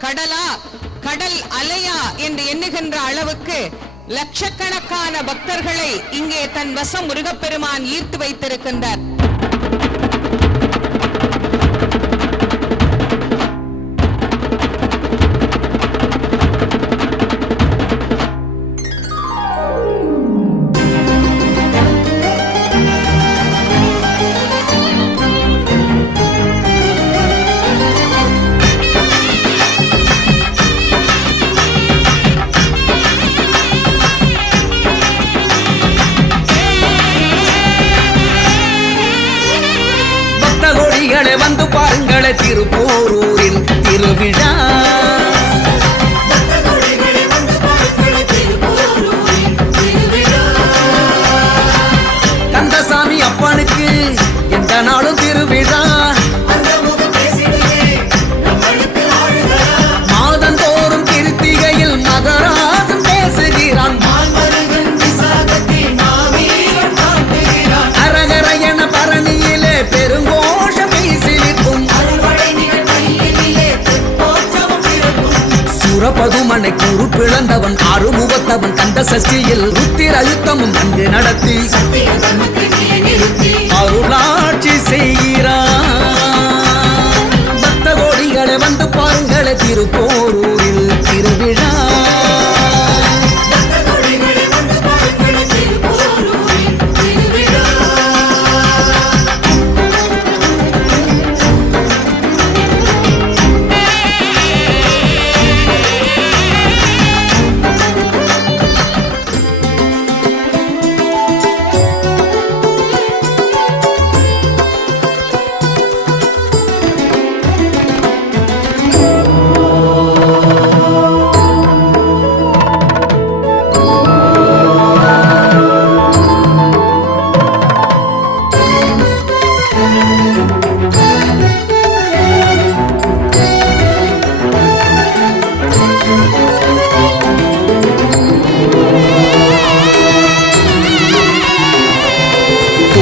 கடலா கடல் அலையா என்று எண்ணுகின்ற அளவுக்கு லட்சக்கணக்கான பக்தர்களை இங்கே தன் வசம் முருகப்பெருமான் ஈர்த்து வைத்திருக்கின்றார். வந்து பாருங்களே திருப்போரூரின் திருவிழா. கந்தசாமி அப்பனுக்கு எந்த நாளும் திருவிழா. மாதந்தோறும் கிருத்திகையில் மகராசன் பேசுகிறான். அரகர என பரணியிலே பெருங்கோஷம் பதுமனை கூறு பிளந்தவன் ஆறுமுகத்தவன் கந்த சஷ்டியில் ருத்திர யுத்தமும் நன்கு நடத்தி அருளாட்சி செய்கிறான். பக்த கோடிகளை வந்து பாருங்களே திருப்போரூரில் திருவிழா.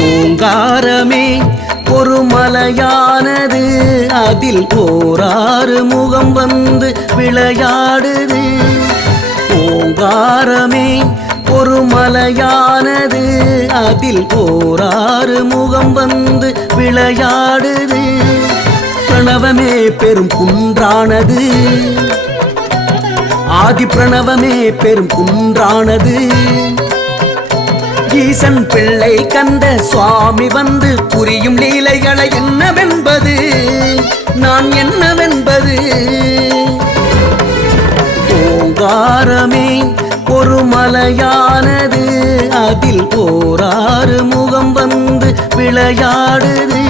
ஓங்காரமே ஒரு மலையானது, அதில் ஓராறு முகம் வந்து விளையாடுது. ஓங்காரமே ஒரு மலையானது, அதில் ஓராறு முகம் வந்து விளையாடுது. பிரணவமே பெரும் குன்றானது, ஆதி பிரணவமே பெரும் குன்றானது. ஈசன் பிள்ளை கந்த சுவாமி வந்து புரியும் லீலைகளை என்னவென்பது, நான் என்னவென்பது. ஓங்காரமே ஒரு மலையானது, அதில் ஓராறு முகம் வந்து விளையாடுது.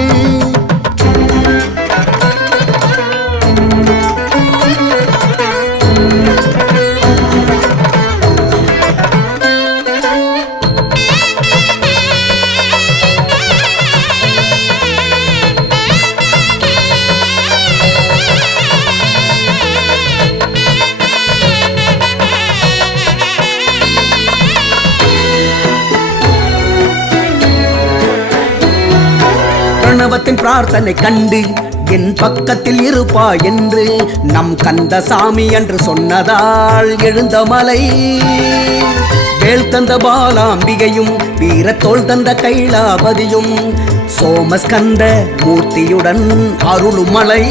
பிரணவத்தின் பிரார்த்தனை கண்டு என் பக்கத்தில் இருப்பா என்று நம் கந்தசாமி என்று சொன்னதால் எழுந்த மலை. வேல் தந்த பாலாம்பிகையும் வீரத்தோள் தந்த கைலாபதியும் சோமஸ்கந்த மூர்த்தியுடன் அருளும் மலை.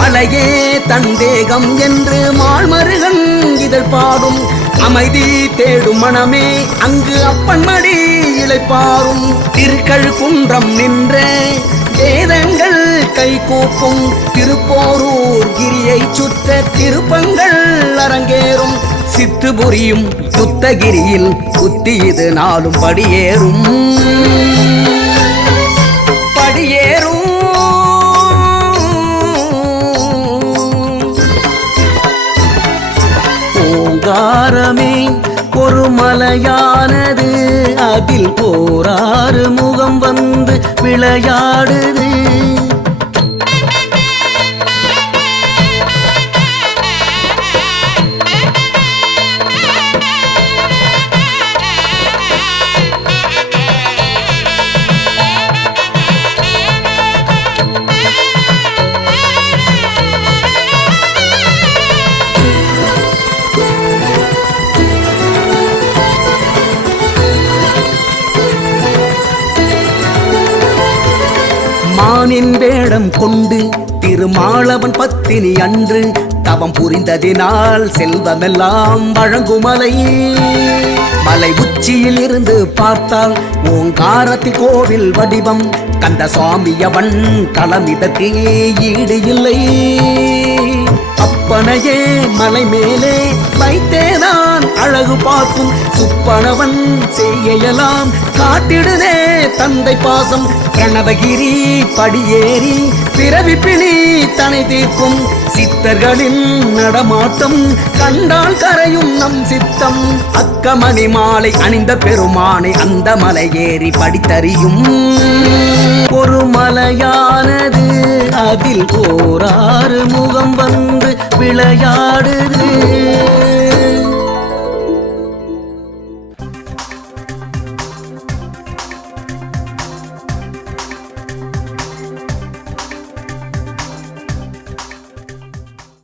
மலையே தந்தேகம் என்று மால்மருகன் இதழ் பாடும். அமைதி தேடும் மனமே அங்கு அப்பன் மடி இளைப்பாரும். திருக்கழு குன்றம் நின்ற வேதங்கள் கை கூப்பும். திருப்போரூர் கிரியை சுற்ற திருப்பங்கள் அரங்கேறும். சித்துபுரியும் புத்தகிரியில் புத்தி இது நாளும் படியேறும் படியேறும். ஓங்காரமே ஒரு மலையானது, அதில் ஓராறு முகம் வந்து விளையாடுது. மானின் வேடம் கொண்டு திருமாளவன் பத்தினி அன்று தவம் புரிந்ததினால் செல்வமெல்லாம் வழங்குமலை. மலை உச்சியில் இருந்து பார்த்தால் ஓங்காரத்தி கோவில் வடிவம். கந்த சுவாமியவன் களம் இதற்கு ஈடு இல்லை. அப்பனையே மலை மேலே வைத்தேதான் அழகு பார்க்கும் சுப்பனவன் செய்யலாம் காட்டிடுதே தந்தை பாசம். பிரணவகிரி படியேறி பிறவி பிணி தனை தீர்க்கும் சித்தர்களின் நடமாட்டம் கண்டால் கரையும் நம் சித்தம். அக்கமணி மாலை அணிந்த பெருமானை அந்த மலை ஏறி படித்தறியும். ஒரு மலையானது அதில் ஓராறு முகம் வந்து விளையாடுது.